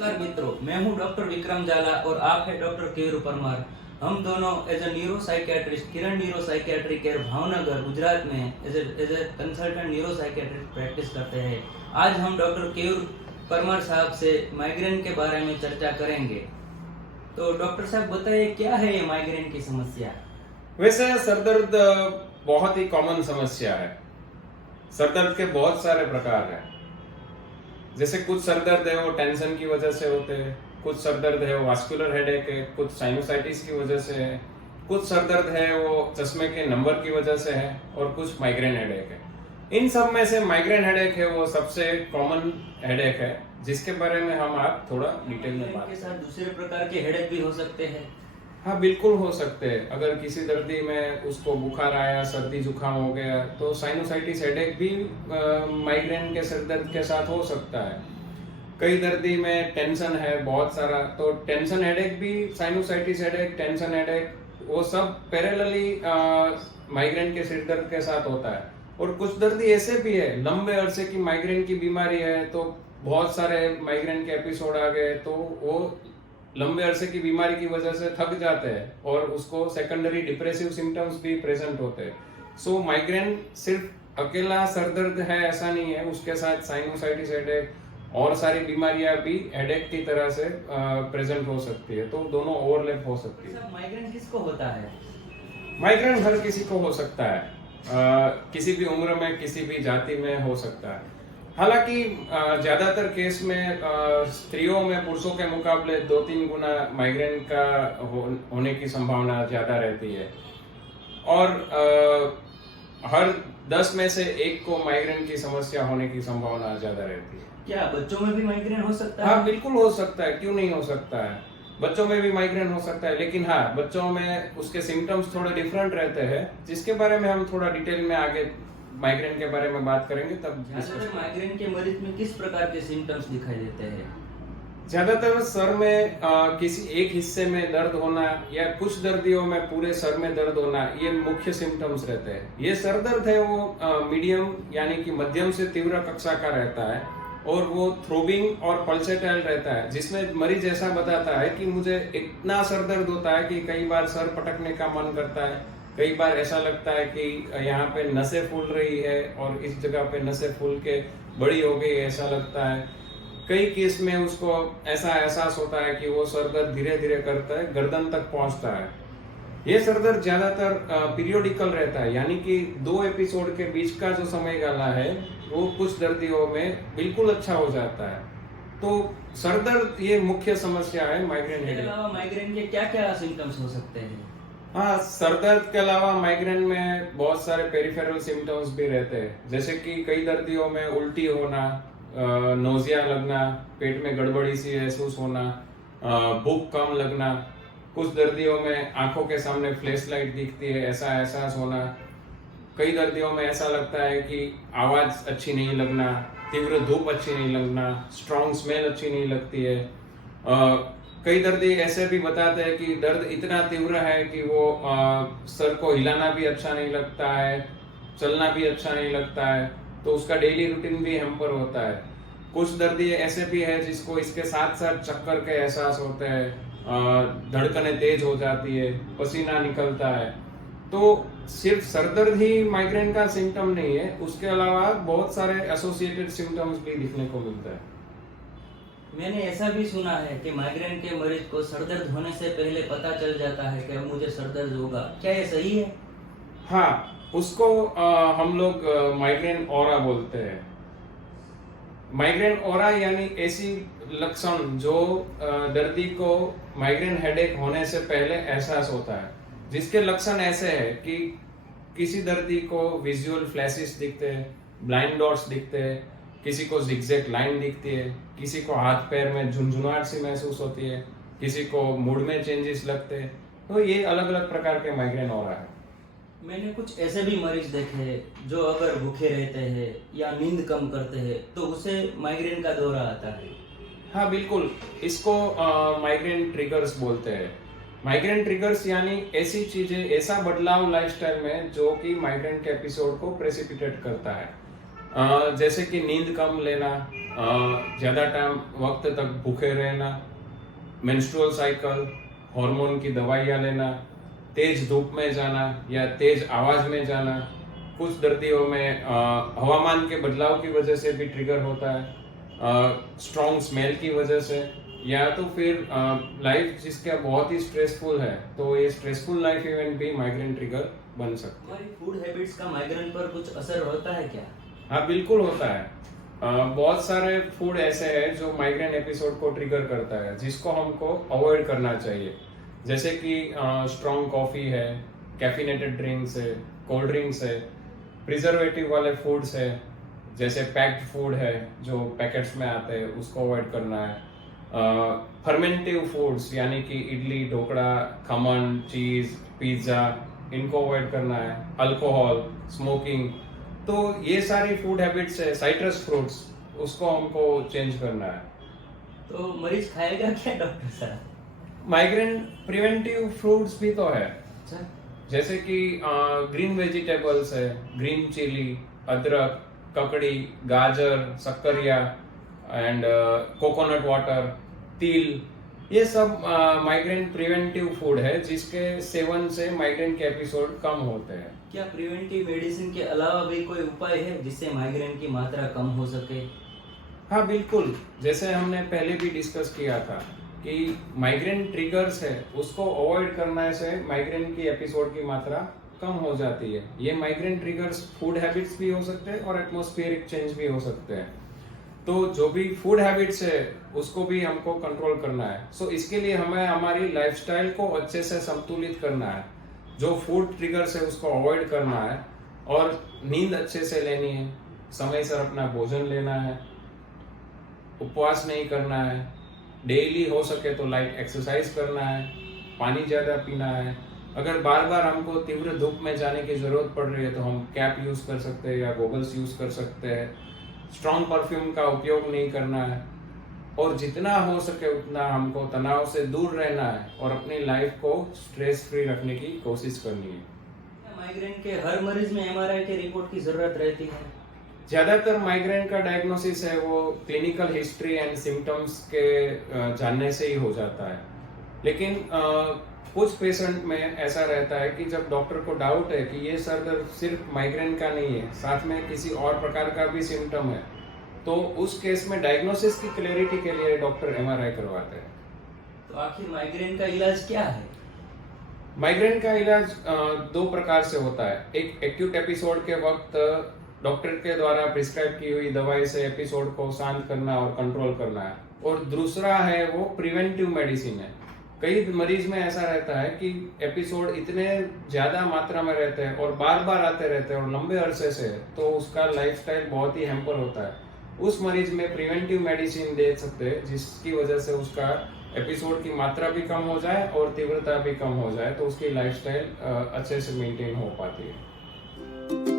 नमस्कार मित्रों, मैं हूं डॉक्टर विक्रम जाला और आप है डॉक्टर केरू परमार। हम दोनों as a neuro psychiatrist Kiran neuro psychiatry care Bhavnagar Gujarat में as a consultant neuro psychiatrist practice करते हैं। आज हम डॉक्टर केरू परमार साहब से माइग्रेन के बारे में चर्चा करेंगे। तो डॉक्टर साहब बताइए, क्या है ये माइग्रेन की समस्या? वैसे सरदर्द बहुत ही कॉमन समस्या है। सरदर्द के बहुत सारे प्रकार हैं। जैसे कुछ सरदर्द है वो टेंशन की वजह से होते हैं, कुछ सरदर्द है वो वास्कुलर हेडेक है, कुछ साइनोसाइटिस की वजह से है, कुछ सरदर्द है वो चश्मे के नंबर की वजह से है और कुछ माइग्रेन हेडेक है। इन सब में से माइग्रेन हेडेक है वो सबसे कॉमन हेडेक है, जिसके बारे में हम आप थोड़ा डिटेल में बात के साथ दूसरे प्रकार के हेडेक भी हो सकते हैं। हाँ, बिल्कुल हो सकते हैं। अगर किसी दर्दी में उसको बुखार आया, सर्दी जुकाम हो गया, तो साइनोसाइटिस हेडेक भी माइग्रेन के सरदर्द के साथ हो सकता है। कई दर्दी में टेंशन है बहुत सारा, तो टेंशन हेडेक भी, साइनोसाइटिस हेडेक, टेंशन हेडेक, वो सब पैरेलली माइग्रेन के सिरदर्द के साथ होता है। और कुछ दर्दी ऐसे भी है, लंबे अरसे की माइग्रेन की बीमारी है, तो बहुत सारे माइग्रेन के एपिसोड आ गए, तो वो लंबे अरसे की बीमारी की वजह से थक जाते हैं और उसको सेकेंडरी डिप्रेसिव सिम्टम्स भी प्रेजेंट होते हैं। सो माइग्रेन सिर्फ अकेला सरदर्द है ऐसा नहीं है, उसके साथ साइनोसाइटिस हेडेक और सारी बीमारियां भी हेडेक की तरह से प्रेजेंट हो सकती है, तो दोनों ओवरलैप हो सकती है। माइग्रेन किसको होता है? माइग्रेन हर किसी को हो सकता है, किसी भी उम्र में, किसी भी जाति में हो सकता है। हालांकि ज्यादातर केस में स्त्रियों में पुरुषों के मुकाबले 2-3 गुना माइग्रेन का होने की संभावना ज्यादा रहती है और हर 10 में से 1 को माइग्रेन की समस्या होने की संभावना ज्यादा रहती है। क्या बच्चों में भी माइग्रेन हो सकता है? हाँ, बिल्कुल हो सकता है, क्यों नहीं हो सकता है। बच्चों में भी माइग्रेन हो सकता है, लेकिन हाँ, बच्चों में उसके सिम्टम्स थोड़े डिफरेंट रहते हैं, जिसके बारे में हम थोड़ा डिटेल में आगे माइग्रेन के बारे में बात करेंगे तब। माइग्रेन के मरीज में किस प्रकार के सिम्टम्स दिखाई देते हैं? ज्यादातर सर में किसी एक हिस्से में दर्द होना या कुछ दर्दियों में पूरे सर में दर्द होना, ये मुख्य सिम्टम्स रहते हैं। ये सर दर्द है वो मीडियम यानी कि मध्यम से तीव्र कक्षा का रहता है और वो थ्रोबिंग और पल्सेटाइल रहता है, जिसमें मरीज ऐसा बताता है कि मुझे इतना सर दर्द होता है कि कई बार सर पटकने का मन करता है, कई बार ऐसा लगता है कि यहाँ पे नसें फूल रही है और इस जगह पे नसें फूल के बड़ी हो गई ऐसा लगता है। कई केस में उसको ऐसा एहसास होता है कि वो सरदर्द धीरे धीरे करता है, गर्दन तक पहुंचता है। ये सरदर्द ज्यादातर पीरियोडिकल रहता है, यानी कि 2 एपिसोड के बीच का जो समय गाला है वो कुछ दर्दियों में बिल्कुल अच्छा हो जाता है। तो सरदर्द ये मुख्य समस्या है माइग्रेन हेडेक। इसके अलावा माइग्रेन के क्या क्या सिम्टम्स हो सकते हैं? हाँ, सरदर्द के अलावा माइग्रेन में बहुत सारे पेरिफेरल सिम्टम्स भी रहते हैं, जैसे कि कई दर्दियों में उल्टी होना, नोजिया लगना, पेट में गड़बड़ी सी महसूस होना, भूख कम लगना, कुछ दर्दियों में आंखों के सामने फ्लैश लाइट दिखती है ऐसा एहसास होना, कई दर्दियों में ऐसा लगता है कि आवाज अच्छी नहीं लगना, तीव्र धूप अच्छी नहीं लगना, स्ट्रॉन्ग स्मेल अच्छी नहीं लगती है। कई दर्दी ऐसे भी बताते हैं कि दर्द इतना तीव्र है कि वो सर को हिलाना भी अच्छा नहीं लगता है, चलना भी अच्छा नहीं लगता है, तो उसका डेली रूटीन भी हैम्पर होता है। कुछ दर्दी ऐसे भी है जिसको इसके साथ साथ चक्कर के एहसास होते हैं, धड़कनें तेज हो जाती है, पसीना निकलता है। तो सिर्फ सरदर्द ही माइग्रेन का सिम्टम नहीं है, उसके अलावा बहुत सारे एसोसिएटेड सिम्टम्स भी दिखने को मिलता है। मैंने ऐसा भी सुना है कि माइग्रेन के मरीज को सरदर्द होने से पहले पता चल जाता है कि अब मुझे सरदर्द होगा। क्या ये सही है? हाँ, उसको हम लोग माइग्रेन ऑरा बोलते हैं। माइग्रेन ऑरा यानी ऐसी लक्षण जो दर्दी को माइग्रेन हेडेक होने से पहले एहसास होता है, जिसके लक्षण ऐसे है कि किसी दर्दी को विजुअल फ्लैशेस दिखते हैं, ब्लाइंड डॉट्स दिखते हैं, किसी को जिगजैग लाइन दिखती है, किसी को हाथ पैर में झुनझुनाहट सी महसूस होती है, किसी को मूड में चेंजेस लगते हैं। तो ये अलग अलग प्रकार के माइग्रेन हो रहा है। मैंने कुछ ऐसे भी मरीज देखे हैं जो अगर भूखे रहते हैं या नींद कम करते हैं तो उसे माइग्रेन का दौरा आता है। हाँ, बिल्कुल, इसको माइग्रेन ट्रिगर्स बोलते हैं। माइग्रेन ट्रिगर्स यानी ऐसी चीजें, ऐसा बदलाव लाइफस्टाइल में जो कि माइग्रेन के एपिसोड को प्रेसिपिटेट करता है। जैसे कि नींद कम लेना, ज़्यादा टाइम वक्त तक भूखे रहना, मेंस्ट्रुअल साइकिल, हार्मोन की दवाइयाँ लेना, तेज धूप में जाना या तेज आवाज में जाना, कुछ दर्दियों में हवामान के बदलाव की वजह से भी ट्रिगर होता है, स्ट्रॉन्ग स्मेल की वजह से, या तो फिर लाइफ जिसका बहुत ही स्ट्रेसफुल है तो ये स्ट्रेसफुल लाइफ इवेंट भी माइग्रेन ट्रिगर बन सकता है। हमारी फूड हैबिट्स का माइग्रेन पर कुछ असर होता है क्या? हाँ, बिल्कुल होता है। बहुत सारे फूड ऐसे हैं जो माइग्रेन एपिसोड को ट्रिगर करता है, जिसको हमको अवॉइड करना चाहिए, जैसे कि स्ट्रॉन्ग कॉफी है, कैफिनेटेड ड्रिंक्स है, कोल्ड ड्रिंक्स है, प्रिजर्वेटिव वाले फूड्स है, जैसे पैक्ड फूड है जो पैकेट्स में आते हैं उसको अवॉइड करना है, फर्मेंटिव फूड्स यानी कि इडली, ढोकड़ा, खमन, चीज, पिज्जा, इनको अवॉइड करना है, अल्कोहल, स्मोकिंग, तो ये सारी फूड हैबिट्स है, साइट्रस फ्रूट्स, उसको हमको चेंज करना है। तो मरीज खाएगा क्या डॉक्टर साहब? माइग्रेन प्रिवेंटिव फ्रूट्स भी तो है, अच्छा, जैसे कि ग्रीन वेजिटेबल्स है, ग्रीन चिली, अदरक, ककड़ी, गाजर, शक्करिया एंड कोकोनट वाटर, तिल, ये सब माइग्रेन प्रिवेंटिव फूड है जिसके सेवन से माइग्रेन के एपिसोड कम होते हैं। क्या प्रिवेंटिव मेडिसिन के अलावा भी कोई उपाय है जिससे माइग्रेन की मात्रा कम हो सके? हाँ बिल्कुल, जैसे हमने पहले भी डिस्कस किया था कि माइग्रेन ट्रिगर्स है उसको अवॉइड करने से माइग्रेन की एपिसोड की मात्रा कम हो जाती है। ये माइग्रेन ट्रिगर्स फूड हैबिट्स भी हो सकते हैं और एटमॉस्फेरिक चेंज भी हो सकते हैं, तो जो भी फूड हैबिट्स है उसको भी हमको कंट्रोल करना है। सो इसके लिए हमें हमारी लाइफस्टाइल को अच्छे से संतुलित करना है, जो फूड ट्रिगर्स है उसको अवॉइड करना है और नींद अच्छे से लेनी है, समय से अपना भोजन लेना है, उपवास नहीं करना है, डेली हो सके तो लाइट एक्सरसाइज करना है, पानी ज्यादा पीना है। अगर बार बार हमको तीव्र धूप में जाने की जरूरत पड़ रही है तो हम कैप यूज कर सकते हैं या गॉगल्स यूज कर सकते हैं। स्ट्रॉन्ग परफ्यूम का उपयोग नहीं करना है और जितना हो सके उतना हमको तनाव से दूर रहना है और अपनी लाइफ को स्ट्रेस फ्री रखने की कोशिश करनी है। क्या माइग्रेन के हर मरीज में एमआरआई की रिपोर्ट की जरूरत रहती है? ज्यादातर माइग्रेन का डायग्नोसिस है वो क्लिनिकल हिस्ट्री एंड सिम्टम्स के जानने से ही हो जाता है, लेकिन कुछ पेशेंट में ऐसा रहता है कि जब डॉक्टर को डाउट है कि ये सर दर्द सिर्फ माइग्रेन का नहीं है, साथ में किसी और प्रकार का भी सिम्टम है, तो उस केस में डायग्नोसिस की क्लैरिटी के लिए डॉक्टर एमआरआई करवाते हैं। तो आखिर माइग्रेन का इलाज क्या है? माइग्रेन का इलाज दो प्रकार से होता है। एक एक्यूट एपिसोड के वक्त डॉक्टर के द्वारा प्रिस्क्राइब की हुई दवाई से एपिसोड को शांत करना और कंट्रोल करना है, और दूसरा है वो प्रिवेंटिव मेडिसिन है। कई मरीज में ऐसा रहता है कि एपिसोड इतने ज्यादा मात्रा में रहते हैं और बार बार आते रहते हैं और लंबे अरसे से, तो उसका लाइफस्टाइल बहुत ही हैम्पर होता है। उस मरीज में प्रिवेंटिव मेडिसिन दे सकते हैं जिसकी वजह से उसका एपिसोड की मात्रा भी कम हो जाए और तीव्रता भी कम हो जाए, तो उसकी लाइफस्टाइल अच्छे से मेंटेन हो पाती है।